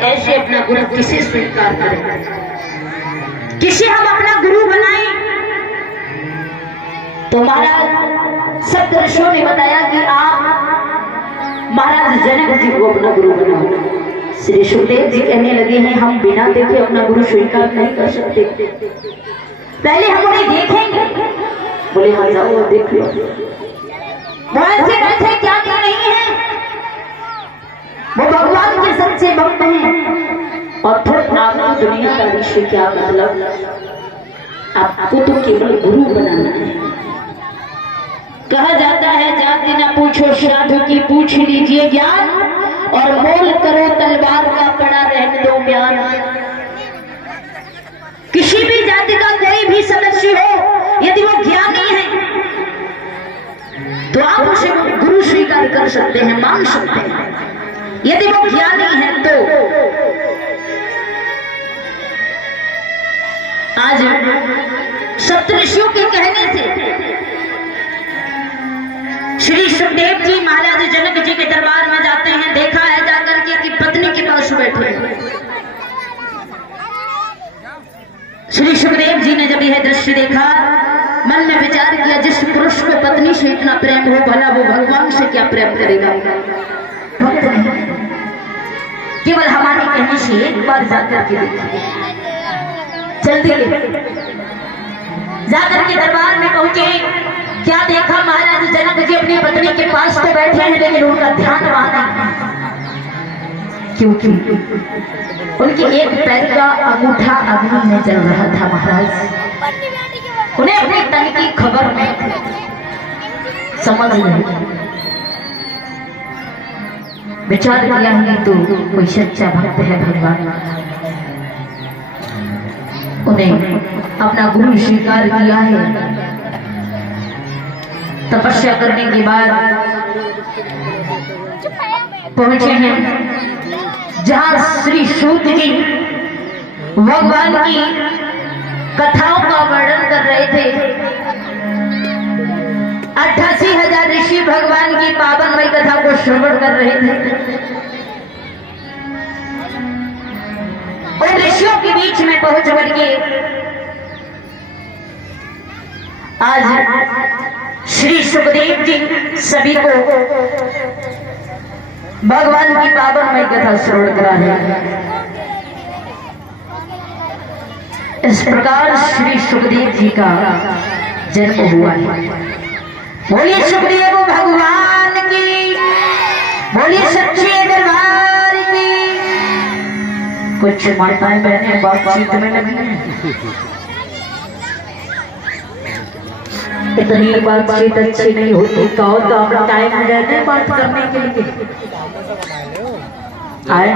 ऐसे अपना गुरु किसे स्वीकार करें, किसे हम अपना गुरु बनाएं। तो महाराज सप्तऋषियों ने बताया कि आप महाराज जनक जी को अपना गुरु बनाओ। श्री सुखदेव जी कहने लगे हैं हम बिना देखे अपना गुरु स्वीकार नहीं कर सकते, पहले हम उन्हें देखेंगे। बोले हाँ जाओ देख लो। वो ऐसे क्या नहीं है, वो भगवान के सच्चे भक्त हैं। और फिर आपको दुनियादारी से क्या मतलब, आपको तो केवल गुरु बनाना है। कहा जाता है जाति न पूछो साधु की पूछ लीजिए ज्ञान, और मोल करो तलवार का पड़ा रहने दो बयान। किसी भी जाति का कोई भी सदस्य हो, यदि वो ज्ञानी है तो आप उसे गुरु स्वीकार कर सकते हैं, मान सकते हैं। यदि वो ज्ञानी है तो आज सप्तऋषियों के कहने से श्री सुखदेव जी महाराज जनक जी के दरबार में जाते हैं। देखा है जाकर के कि पत्नी के पास बैठे हैं। श्री सुखदेव जी ने जब यह दृश्य देखा, मन में विचार किया जिस पुरुष को पत्नी से इतना प्रेम हो, भला वो भगवान से क्या प्रेम करेगा। केवल हमारे कहने से एक बार जाकर के देखिए, जल्दी जाकर के दरबार में पहुंचे। क्या देखा, महाराज जनक जी अपनी पत्नी के पास तो बैठे हैं, लेकिन उनका ध्यान वहां नहीं। क्योंकि उनके एक पैर का अंगूठा अग्नि में जल रहा था। महाराज उन्हें अपने तन की खबर में समझ नहीं, विचार किया है तो कोई सच्चा भक्त है भगवान, उन्हें अपना गुरु स्वीकार किया है। तपस्या करने के बाद पहुंचे हैं जहां श्री सूत जी भगवान की कथाओं का वर्णन कर रहे थे। 88,000 ऋषि भगवान की पावनमयी कथा को श्रवण कर रहे थे। उन ऋषियों के बीच में पहुंच करके आज श्री सुखदेव जी सभी को भगवान की पावनमयी कथा श्रवण करा है। इस प्रकार श्री सुखदेव जी का जन्म हुआ है। बोलिए सुखदेव भगवान की, बोलिए सच्चे दरबार की। कुछ माताएं बहनें बातचीत में लगी हैं। इतनी बातचीत अच्छी नहीं होती तो अपना टाइम रहते हैं बात करने के लिए। आए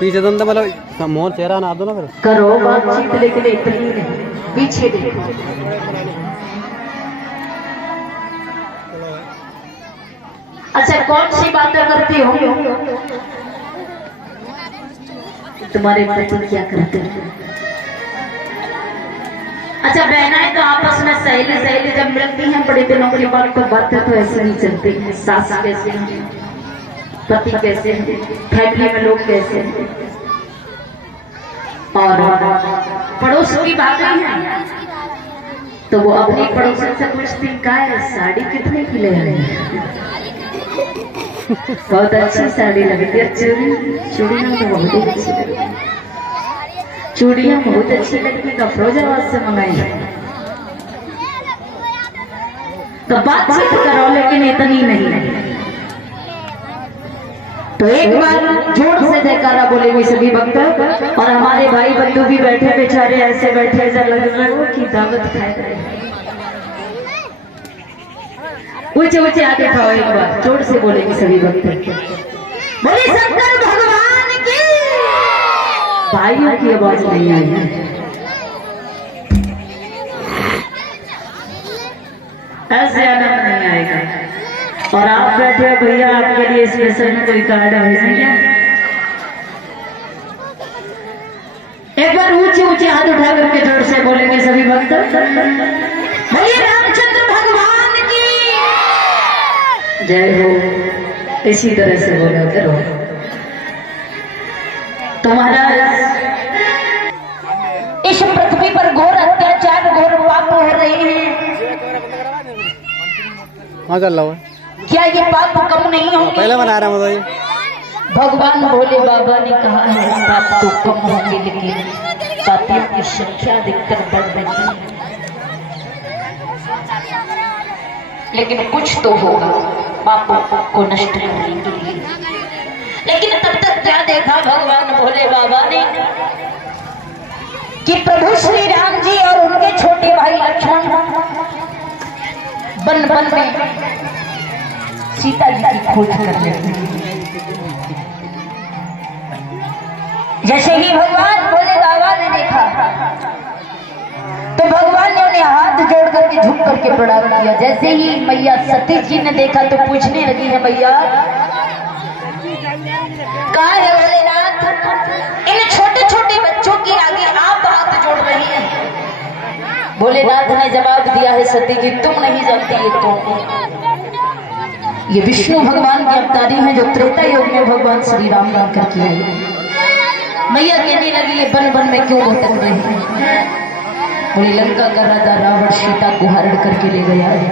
पीछे तो मतलब मोर चेहरा ना दो ना फिर करो बातचीत, लेकिन इतनी नहीं, पीछे देखो। अच्छा कौन सी बातें करती हो? तुम्हारे पति क्या करते हैं? अच्छा बहनाएं तो आपस में सहेली सहेली जब मिलती हैं बड़े दिनों के बाद तो बातें तो ऐसे नहीं चलती हैं। सास कैसे हैं, पति कैसे हैं, फैमिली में लोग कैसे हैं, और पड़ोस की बातें हैं तो वो अपनी पड़ोसन से पूछती क्या है साड़ी कितने की ले आई है? बहुत अच्छी साड़ी लगती है, चूड़ियां तो बहुत ही अच्छी लगती है, चूड़ियां बहुत अच्छी लगती है, फिरोजाबाद से मंगाई है। तो बातचीत करो लेकिन इतनी नहीं। तो एक बार जोर से जयकारा बोलेंगे सभी भक्त, और हमारे भाई बंधु भी बैठे बेचारे ऐसे बैठे ऐसा लग रहा है कि दावत खाए रहे। ऊंचे ऊंचे आके खाओ, एक बार जोर से बोलेंगे सभी भक्त, बोले शंकर भगवान की। भाइयों की आवाज नहीं आई है, ऐसे आनंद नहीं आएगा। और आप बैठे हो भैया, आपके लिए स्पेशल में कोई कार्ड भेजेंगे। एक बार ऊंचे ऊंचे हाथ उठा करके जोर से बोलेंगे सभी भक्त, बोलिए रामचंद्र भगवान की जय हो। इसी तरह से बोला करो। तो महाराज इस पृथ्वी पर घोर अत्याचार घोर पाप हो रहे हैं, हाँ चल रहा है। क्या ये पाप कम नहीं होंगे? पहले बना रहा हूँ ये। भगवान भोले बाबा ने कहा है पाप तो कम होंगे, लेकिन पापियों की संख्या अधिकतर बढ़ रही है। लेकिन कुछ तो होगा पापों को नष्ट करने के लिए। लेकिन तब तक क्या देखा भगवान भोले बाबा ने कि प्रभु श्री राम जी और उनके छोटे भाई लक्ष्मण वन वन में सीता जी की खोज कर लेते हैं। जैसे ही भगवान भोले बाबा ने देखा तो भगवान ने उन्हें हाथ जोड़ करके झुक करके प्रणाम किया। जैसे ही मैया सती जी ने देखा तो पूछने लगी है, मैया कहाँ है भोलेनाथ? इन छोटे छोटे बच्चों के आगे आप हाथ जोड़ रही हैं। भोलेनाथ ने जवाब दिया है, सती जी तुम नहीं जानती ये कौन है। ये विष्णु भगवान के अवतारी हैं जो त्रेता युग में भगवान श्री राम बन करके आए। मैया कहने लगी ये वन वन में क्यों भटक रहे हैं? बोले लंका का राजा रावण सीता को हरण करके ले गया है।